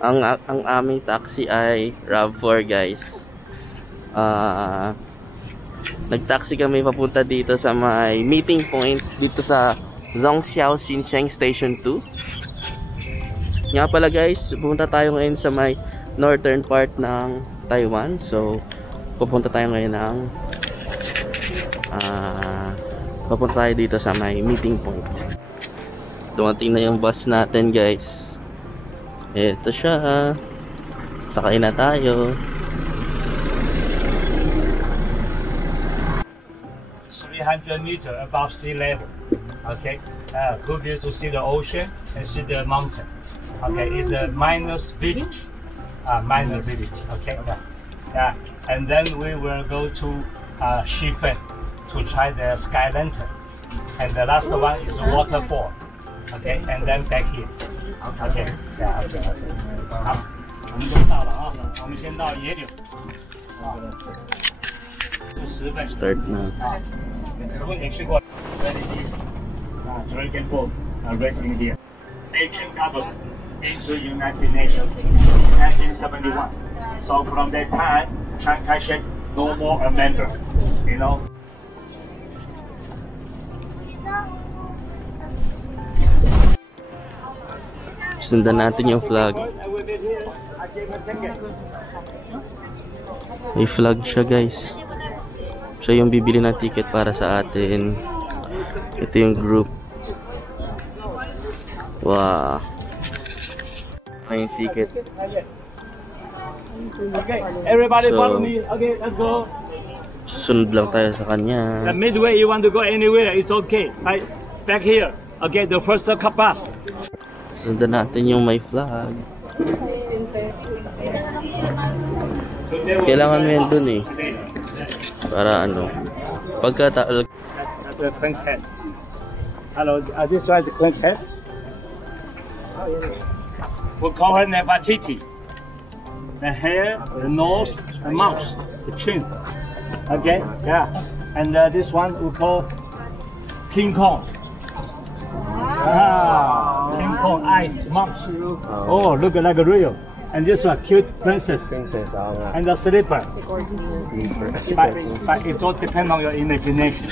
Ang aming taxi ay RAV4 guys. Nagtaxi kami papunta dito sa may meeting point dito sa Zhongxiao Xinsheng Station 2. Nga pala guys, pupunta tayo ngayon sa may northern part ng Taiwan. So pupunta tayo ngayon ng papunta tayo dito sa may meeting point. Dumating na yung bus natin guys. Ito siya. Sakay na tayo. 300 meters above sea level. Okay, good view to see the ocean and see the mountain. Okay, it's a minus village. Minor village. Okay, yeah. And then we will go to Shifen to try the sky lantern. And the last one is a waterfall. Okay, and then back here. Okay, yeah, okay. 好，我们都到了啊，我们先到野柳。10分。Start na. 10分你去过 Dragon boat racing here. Asian government into United Nations 1971. So from that time, Chiang Kai-shek no more a member. You know. Sundan natin yung flag. May flag siya guys. Siya yung bibili ng ticket para sa atin. Ito yung group. Wow. May ticket. Okay, everybody follow me. Okay, let's go. Susunod lang tayo sa kanya. The midway you want to go anywhere, it's okay. Right back here. Okay, the first car bus. Sundan natin yung may flag. Kailangan mo yan dun eh. Para ano. Pagka the Queen's head. Hello, this one is the Queen's head. We'll call her Nefertiti. The hair, the nose, the mouth, the chin. Okay, yeah. And this one we call King Kong. King Kong eyes, mouth. Oh, look like a real. And this one, cute princess. And the slipper. But it all depends on your imagination.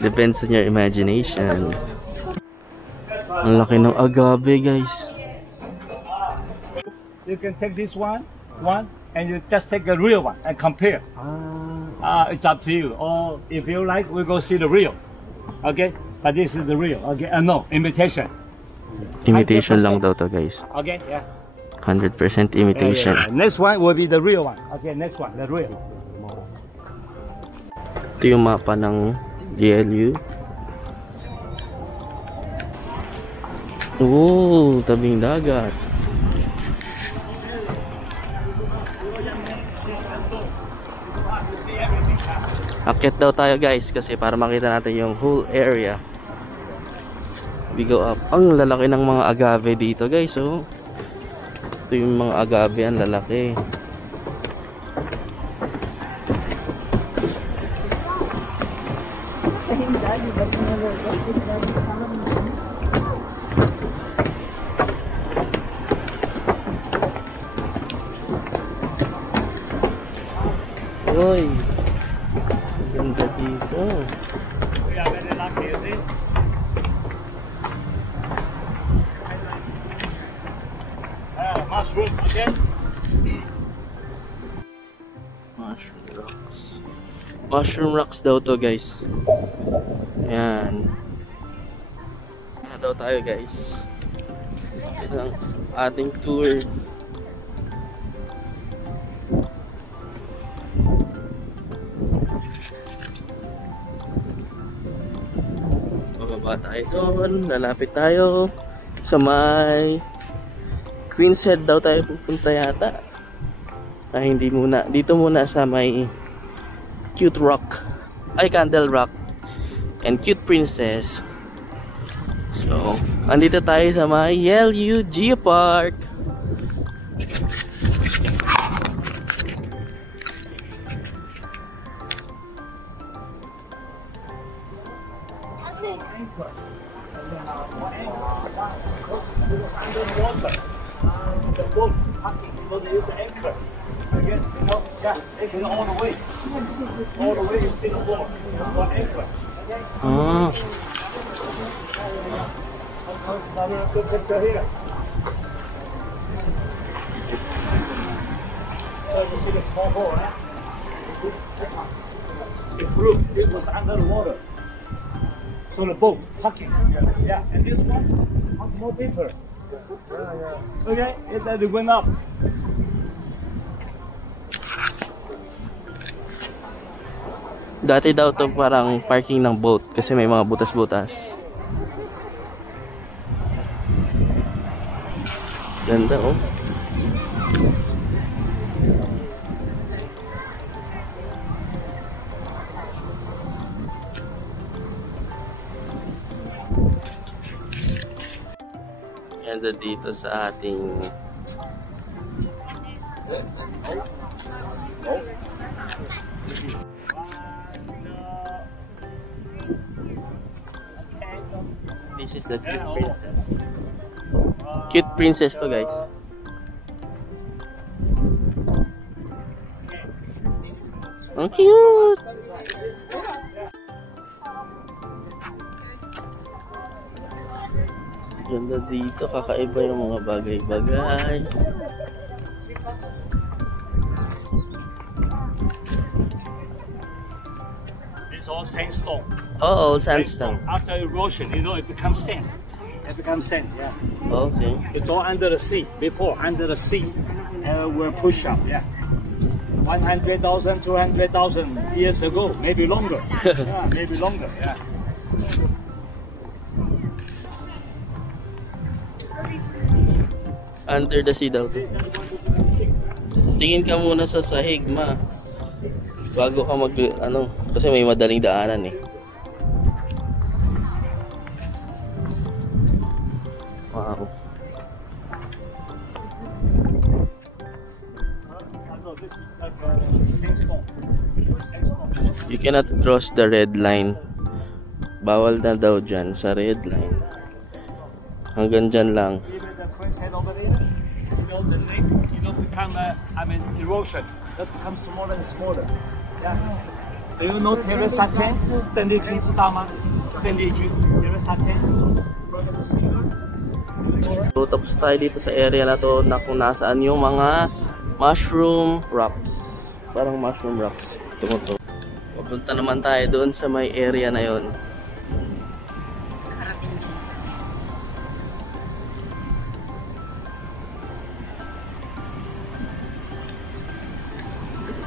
Depends on your imagination. Ang laki ng agave guys. You can take this one, and you just take the real one and compare. It's up to you. Or if you like, we go see the real. Okay, but this is the real. Okay, no, imitation. Imitation lang daw to guys. Okay, yeah. 100% imitation. Yeah. Next one will be the real one. Okay, next one, the real. Ito yung mapa ng GLU. Oh, tabing dagat. Akit daw tayo guys kasi para makita natin yung whole area. We go up. Ang lalaki ng mga agave dito guys. Oh. Ito yung mga agave, ang lalaki. Uy, ganda dito. We are very lucky, you see? Mushroom, okay? Mushroom rocks. Mushroom rocks daw to guys. Ayan. Ano daw tayo guys. Ito ang ating tour. Bababa tayo doon. Lalapit tayo sa may Queen's Head daw tayo pupunta yata. Hindi muna. Dito muna sa may Cute Rock. Ay, Candle Rock. And Cute Princess. So, andito tayo sa may YLU Geopark. The boat parking, so they use the anchor. Again, you know, yeah, anchor all the way. All the way in Singapore. One anchor. Okay? Ah. Another good picture here. So you see the small boat, huh? It blew. It was under the water. So the boat parking. Yeah, and this one much more deeper. Okay, it said it went up. Dati daw to parang parking ng boat kasi may mga butas-butas. Ganda oh. Ganda dito sa ating This is the cute princess. Cute princess to guys. Ang cute! Ganda dito, kakaiba yung mga bagay-bagay. It's all sandstone. Oo, sandstone. After erosion, you know, it becomes sand. It becomes sand, yeah. Okay. It's all under the sea. Before, under the sea, we're pushed up, yeah. 100,000, 200,000 years ago, maybe longer. Yeah, maybe longer, yeah. Under the sea daw. Tingin ka muna sa sahig, ma. Bago ka mag, ano, kasi may madaling daanan eh. Wow. You cannot cross the red line. Bawal na daw dyan sa red line. Hanggang dyan lang. The lake, you know, become, erosion. That becomes smaller and smaller. Yeah. Do you know Teresa Ten? Tenliji, 知道吗? Tenliji, Teresa Ten. So, tapos tayo dito sa area na to na kung nasaan yung mga mushroom rocks. Parang mushroom rocks. Ito. Pupunta naman tayo doon sa may area na yon.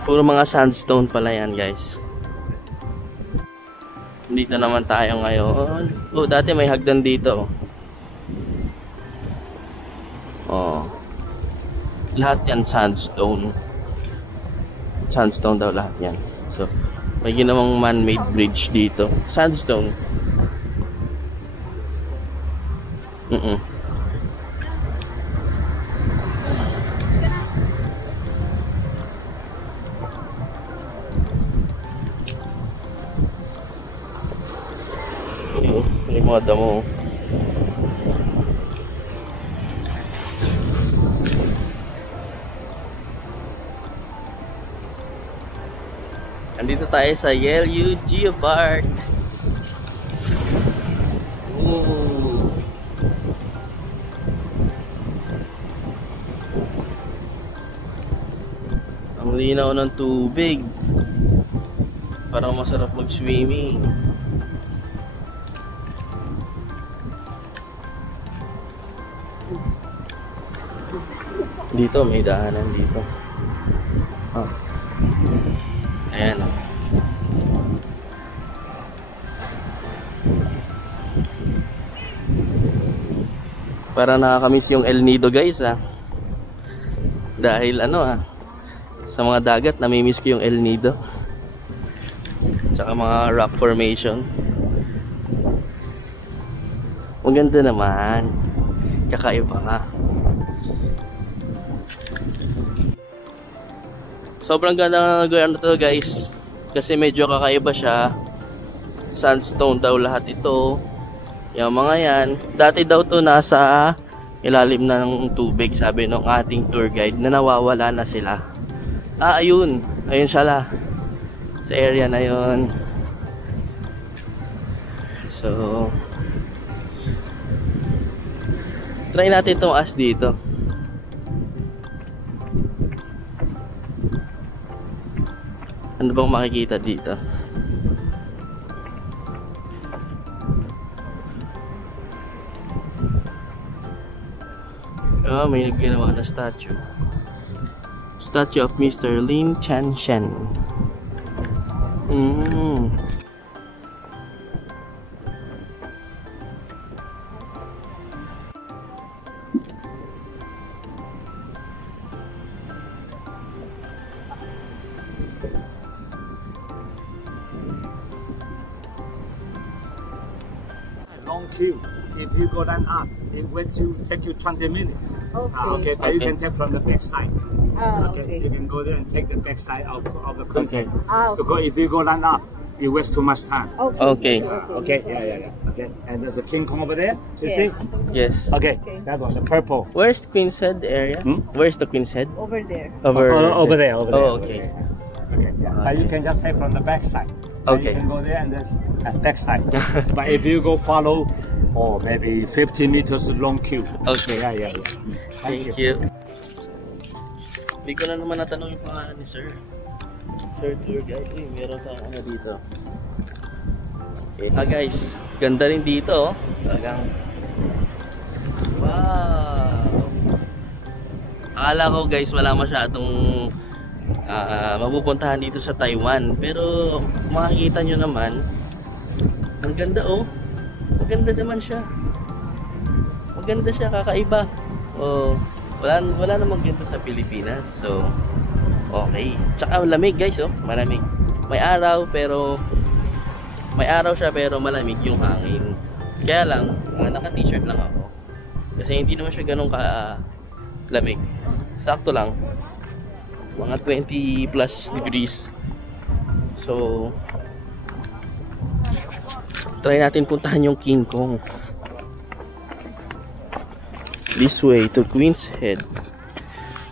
Puro mga sandstone pala yan guys. Dito naman tayo ngayon. Oh, dati may hagdan dito. Oh. Lahat yan sandstone. Sandstone daw lahat yan. So, may ginawang man-made bridge dito. Sandstone. Yung mga damo. Andito tayo sa Yelyu Geopark. Ooh. Ang linaw ng tubig. Parang masarap mag-swimming. Dito may daanan dito. Oh. Ayan. Parang nakakamiss yung El Nido guys dahil sa mga dagat namimiss ko yung El Nido. Tsaka mga rock formation. Maganda naman. Kakaiba nga. Sobrang ganda ng lugar na to guys. Kasi medyo kakaiba siya. Sandstone daw lahat ito. Yung mga yan. Dati daw to nasa ilalim na ng tubig, sabi ng ating tour guide, na nawawala na sila. Ayun siya sa area na yun. So try natin itong as dito. Ano bang makikita dito? May nagginawa na statue. Statue of Mr. Lin Chanshen. Long queue. If you go that up, it will take you 20 minutes. Okay. But you can take from the back side. Okay. You can go there and take the back side of the concert. Okay. Because if you go that up, you waste too much time. Okay. Okay. Yeah. Okay. And there's a King Kong over there. You Yes. see? Yes. Okay. That one, the purple. Where's Queen's Head area? Where's the Queen's Head? Over there. Over there. Oh, okay. Okay. Yeah. But you can just take from the back side. Okay. You can go there and there's back side. But if you go follow, maybe 50 meters long queue. Okay. Yeah. Thank you. Hindi ko na naman natanong yung pangalan ni Sir. Sir Tour Guide. Meron tayong ano dito. Okay. Guys, ganda rin dito. Talagang wow. Akala ko guys wala masyadong mapupuntahan dito sa Taiwan. Pero makikita nyo naman, ang ganda maganda naman siya. Maganda siya, kakaiba. Wala namang ganito sa Pilipinas. So, okay. Tsaka lamig guys, malamig. May araw siya pero malamig yung hangin. Kaya lang, naka-t-shirt lang ako. Kasi hindi naman siya ganun lamig. Sakto lang. Mga 20 plus degrees. So, try natin puntahan yung King Kong. This way to Queen's Head.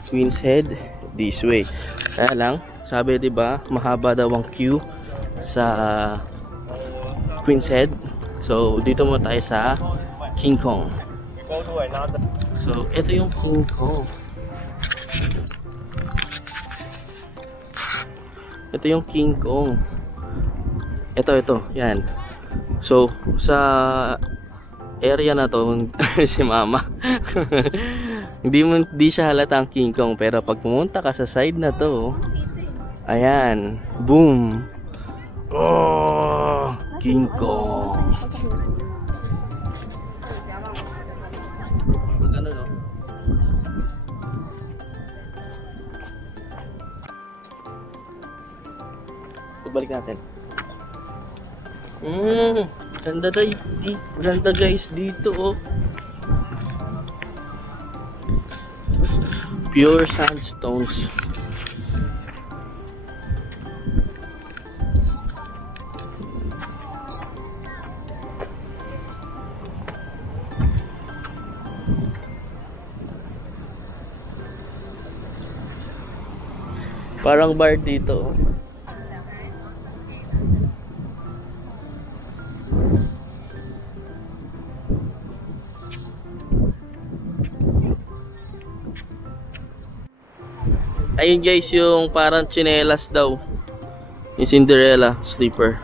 Queen's Head, this way. Kaya lang, sabi 'di ba, mahaba daw ang queue sa Queen's Head. So, dito muna tayo sa King Kong. So, ito yung King Kong. Ito yung King Kong. Ito, yan. So, sa area na to, si Mama. hindi siya halata ang King Kong, pero pag pumunta ka sa side na to, ayan, boom. Oh, King Kong. Ano no? Balik natin. Ganda guys dito Pure sandstones. Parang bar dito. Ayun guys, yung parang tsinelas daw, yung Cinderella slipper.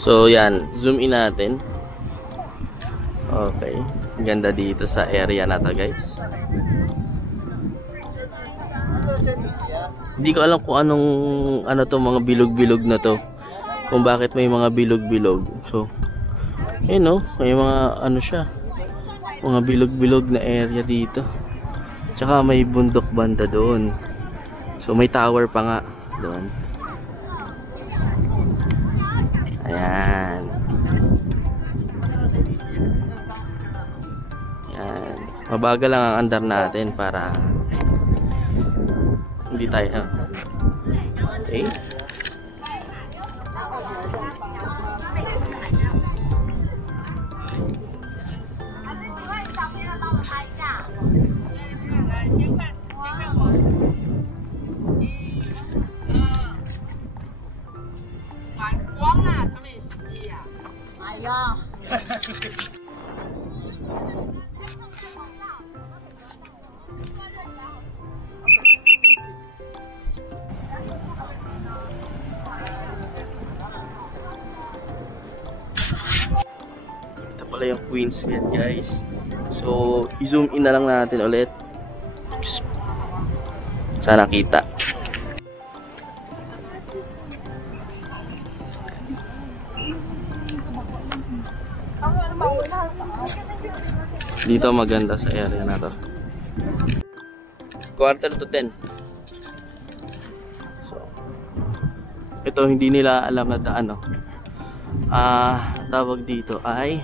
So yan, zoom in natin. Okay, ganda dito sa area na to guys. Hindi ko alam kung ano to, mga bilog-bilog na to, kung bakit may mga bilog-bilog. So yun may mga ano siya, mga bilog-bilog na area dito. Tsaka may bundok banda doon. So may tower pa nga doon. Ayan. Ayan. Mabagal lang ang andar natin para hindi tayo. Okay. 哎呀。 Ito pala yung Queen's Head, guys. So, i-zoom in na lang natin ulit. Sana kita. Dito maganda sa area na to. 9:45. So, ito hindi nila alam na ano. Tawag dito ay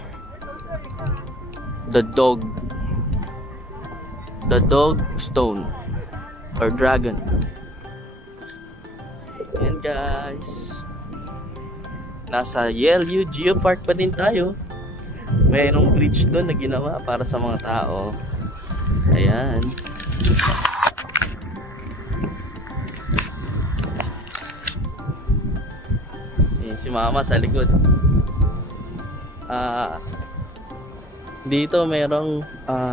the dog stone or dragon. Ayan guys, nasa Yelyu Geopark pa din tayo. Mayroong bridge doon na ginawa para sa mga tao. Ayan. Ayan si mama sa likod. Dito mayroong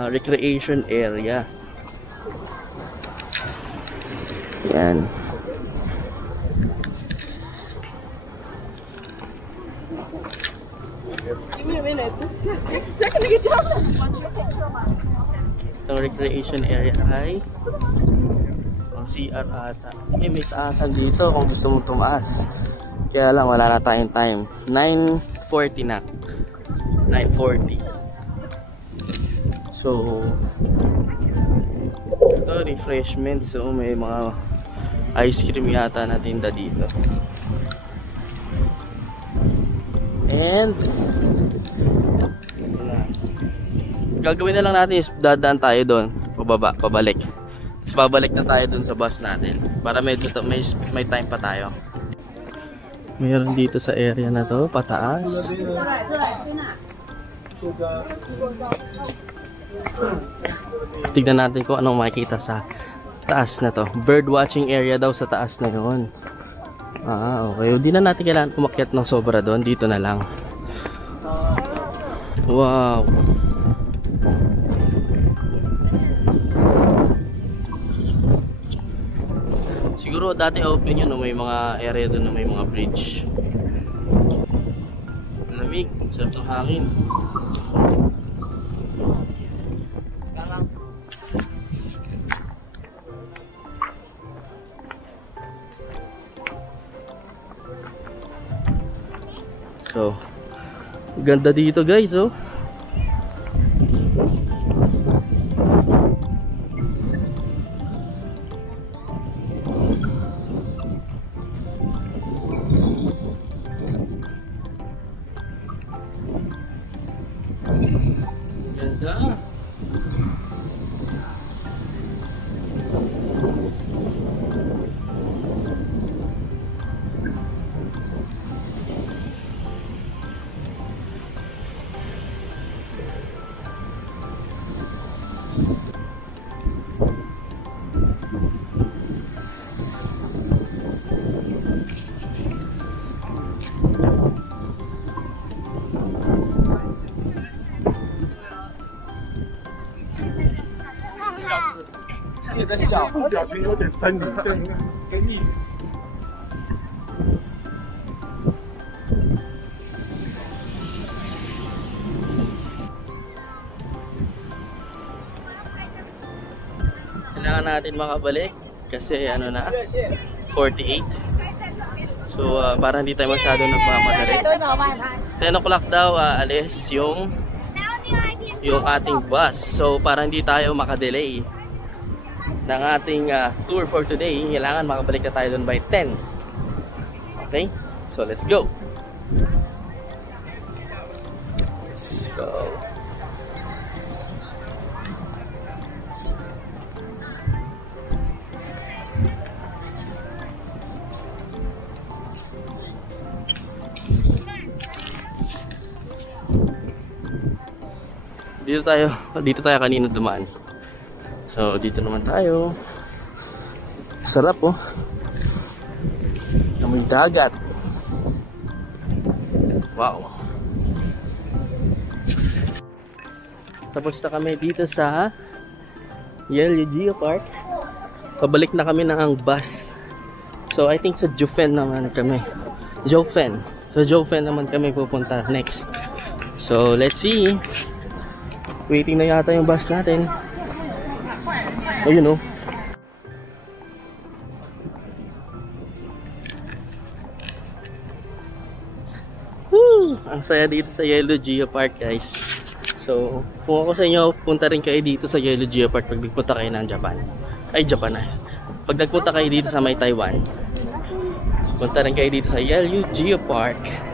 recreation area. Yan. Itong recreation area ay ang CR ata. May taasan dito kung gusto mong tumaas. Kaya lang wala na tayong time. 9:40 na. 9:40. So ito refreshments. So may mga ice cream yata na tinda dito. And gagawin na lang natin is dadaan tayo doon pabalik. Tapos babalik na tayo doon sa bus natin para may time pa tayo. Mayroon dito sa area na to pataas. Tignan natin kung anong makikita sa taas na to. Bird watching area daw sa taas na yun. Okay. Hindi na natin kailangan umakyat ng sobra doon. Dito na lang. Wow. Siguro dati open yun, no? May mga area doon na may mga bridge. Lamig, sarap ng hangin. So, ganda dito guys, oh. Ganda.你的小表情有点狰狞。 Kailangan natin makabalik kasi ano na 48. So para hindi tayo masyado nagmamadali. 10 o'clock daw alis yung ating bus. So para hindi tayo makadelay ng ating tour for today, kailangan makabalik na tayo doon by 10. Okay? So let's go. Let's go. Dito tayo kanina dumaan. So dito naman tayo. Sarap oh. May dagat. Wow. Tapos na kami dito sa Yellow Geopark. Pabalik na kami ng bus. So I think sa Jufen naman kami. Jufen. Sa Jufen naman kami pupunta next. So let's see. Waiting na yata yung bus natin. Ayun oh. Woo! Ang saya dito sa Yellow Geopark, guys. So, kung ako sa inyo, punta rin kayo dito sa Yellow Geopark pag nagpunta kayo ng Japan. Ay, Japan na. Pag nagpunta kayo dito sa may Taiwan, punta rin kayo dito sa Yellow Geopark.